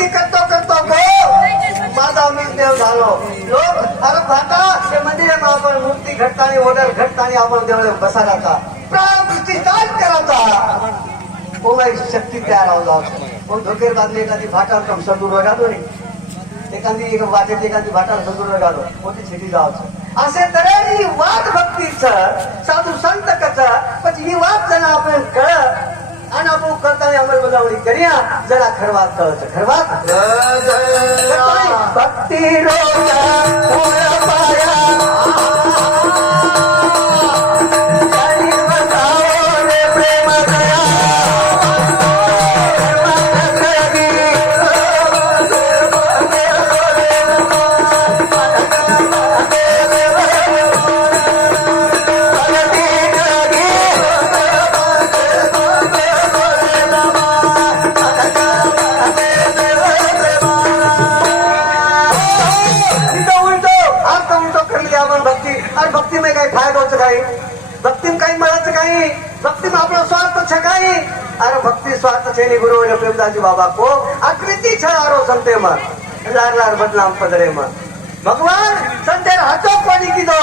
भक्ती करतो करतो गो माझा मी देव झालो. लोक अरे भाका हे मंदिरात आपण मूर्ती घडताना वडर घडताना आपण देवळे बसा राहता प्राण प्रतिष्ठान करायचा. ओ माई शक्ती तयार होता. पण धोकेर बांधले एखादी भाटार कम सदूर वगालो नाही एखादी वाटेत एखादी भाटार सदूर वगालो मोठी शेती जावचं असे तऱ्हेने वाद भक्तीच साधू संत कच पण ही वाद जण आपण कळ आणि आपण करताना अंमलबजावणी करूया जरा खरवात कळत खरवात भक्ती भक्ती काही मिळायचं काही भक्ती आपला स्वार्थ छकाई अरे भक्ती स्वार्थ छेनी गुरु प्रेमदासी बाबा को आकृति छारो संते मत लार लार बदनाम पदरे मत भगवान संते हाथों कोणी कीधो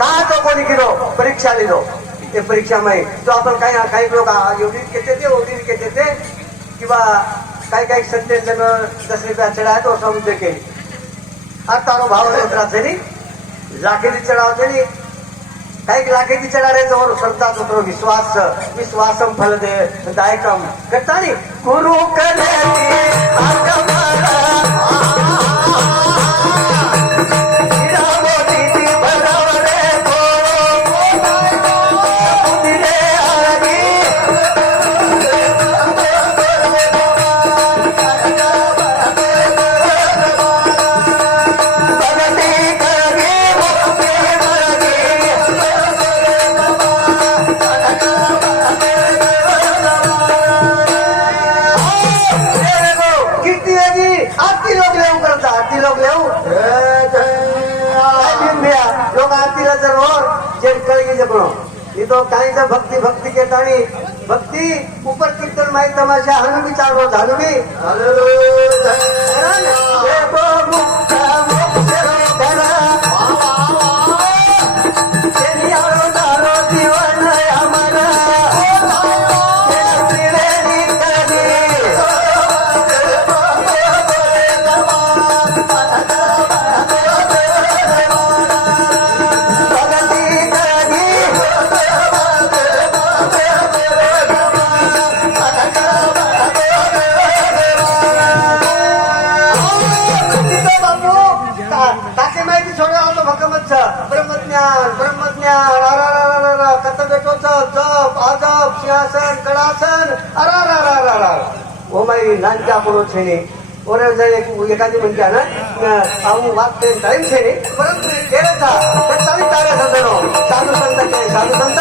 कहा कोणी कीधो परीक्षा लीधो ये परीक्षा में जो आपण काही लोक एवढी घेते ते ओढी घेते ते किंवा काही संते जण 10 रुपया चढाय तो समजे केली आता तारो भाव उतराचे नी लाखेची चढावचे नी काही लाखेची चढारे जवळ श्रद्धा तो विश्वास विश्वासम फल दे दायकम करतानी गुरु ये तो काही भक्ती भक्ती केतानी भक्ती ऊपर कीर्तन माई तमाशा हनु भी चालो झालू भी सिंहासन कडासन ओ माई नानका पुरो छेने ओरे एखादी म्हणत्या ना आऊ वागते टाइम छेने परंतु केले था तरी तारे संतनो साधू संत के साधू संत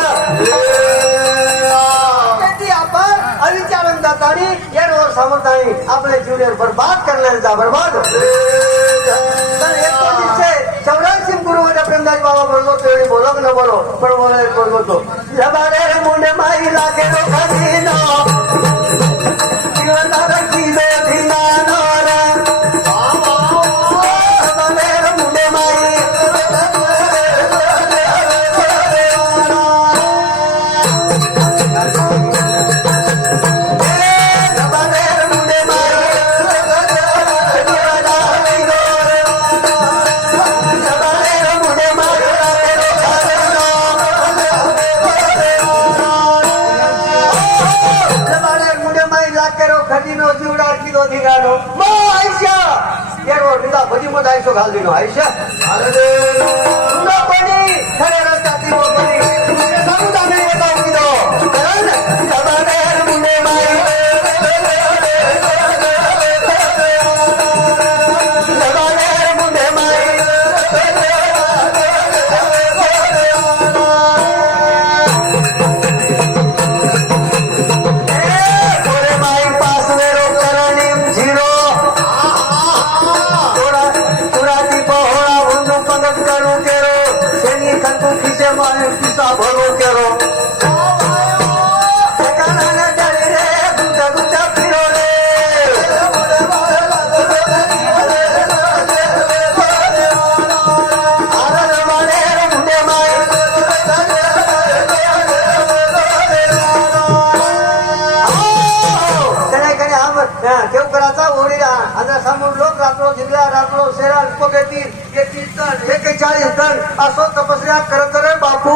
आपण अविचारण जातानी यावर समजतानी आपले जीवन बर्बाद करण्याचा बर्बाद तर 84 गुरु माझ्या प्रेमदास बाबा बोललो तेवढी बोलो न बोलो पण बोललो तो जबारे मुंडे माई लागे खजीनो जीवनार की दे धिनानो जबारे मुंडे माई आयुष्य घाल दिनो आयुष्य खरे रस्त्यात सांगू आम्ही येतो मुंडे माई मुंडे माई माई पास मेरो करणी झिरो करू केरो शेनी खंतू खिसे माय केवकराचा ओढीला आता समोर लोक रात्रो जिल्हा रात्रो शेरा उपगती 31 टन 41 टन असो तपस्या करत रे बापू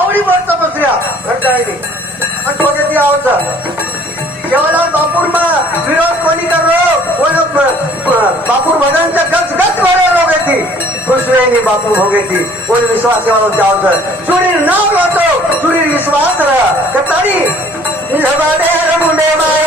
आवडी बर तपस्या घरटाळी आणि उपगती आवचा जेवाला बापूर विरोध कोणी करो बापूर भजनचा गच गच भरे रोगेती कृष्ण बापू भोगेती कोणी विश्वास जावचं चुरीर नाव लावतो चुरीर विश्वास कतारी मुंडे माय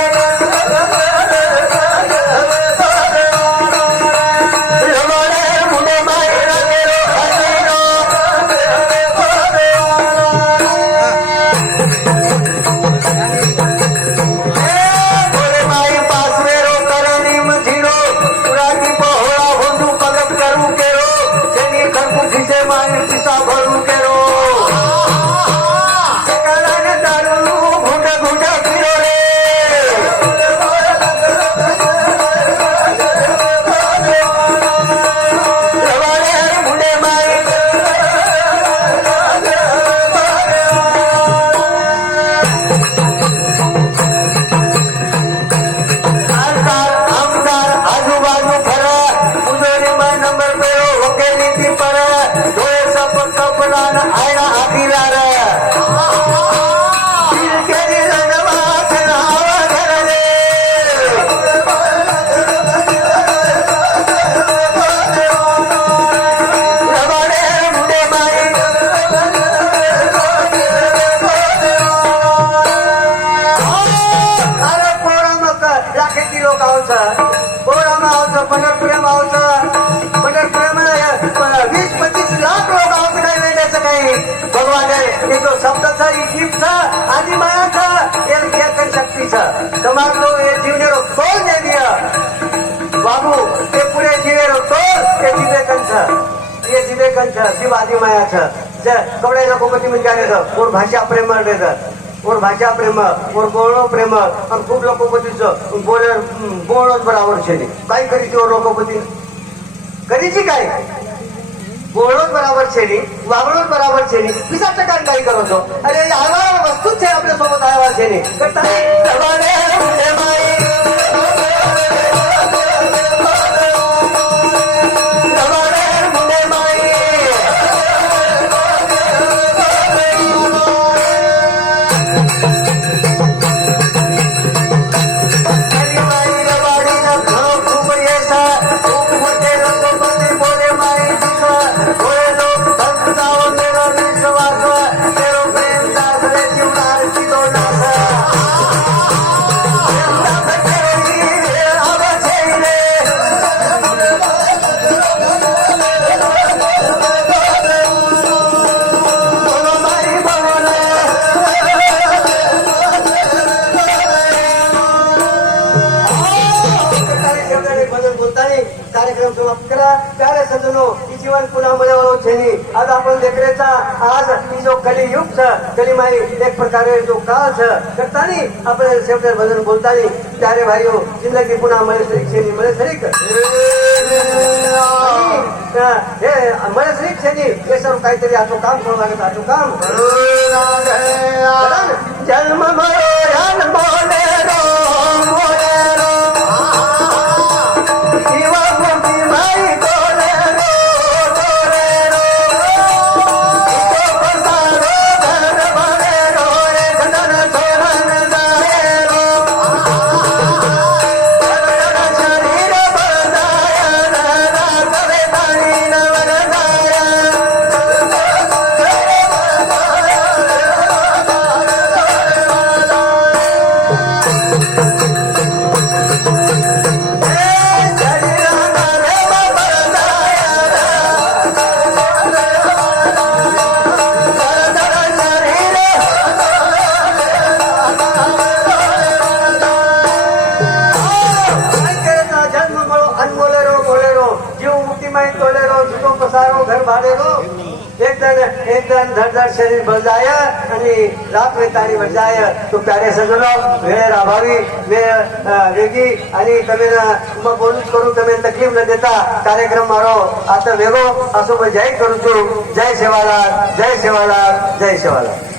आदि मायाचा एक शक्तीचा कमालो हे जीवनेरो तोल दे दिया बाबू ते पुढे जीवेरो तोल ते जिवेकंच ये जिवेकंच जीव आदि मायाचं जे कवडे लोकोपती म्हणजे और भाषा प्रेम और भाषा प्रेम और बोलणं प्रेम आणि खूप लोकोपतीचं बोलणं बराबर छे काही करीची और लोकोपती करीची काय बोलणं बराबर छेनी वागणं बराबर छेनी पिसा टकान काही करतो अरे आवा वस्तूच आहे आपल्या सोबत आवा छेनी कार्यक्रम समाप्त करा प्यारे सज्जनो जीवन पुन्हा मजावालो छेनी आज आपण देखरेचा आज ही जो कलियुग छ कलिमाई एक प्रकारे जो काळ छ करतानी आपण शेवटे भजन बोलतानी प्यारे भाईओ जिंदगी पुन्हा मळे श्री छेनी मळे श्री हे मळे श्री छेनी हे सर्व काहीतरी आतो काम करू लागत आतो काम जन्म मरो यान बोले रो घर भाड़े रो एक दिन धड़ शरीर बल जाए आणि रात में तारी बन जाए तो प्यारे सजनो वेळ अभावी वेगी आणि तमें मग बोलूच करू तमें तकलीफ न देता कार्यक्रम मारो आता वेगो असो मैं जय करू छू जय सेवालाल जय सेवालाल जय सेवालाल।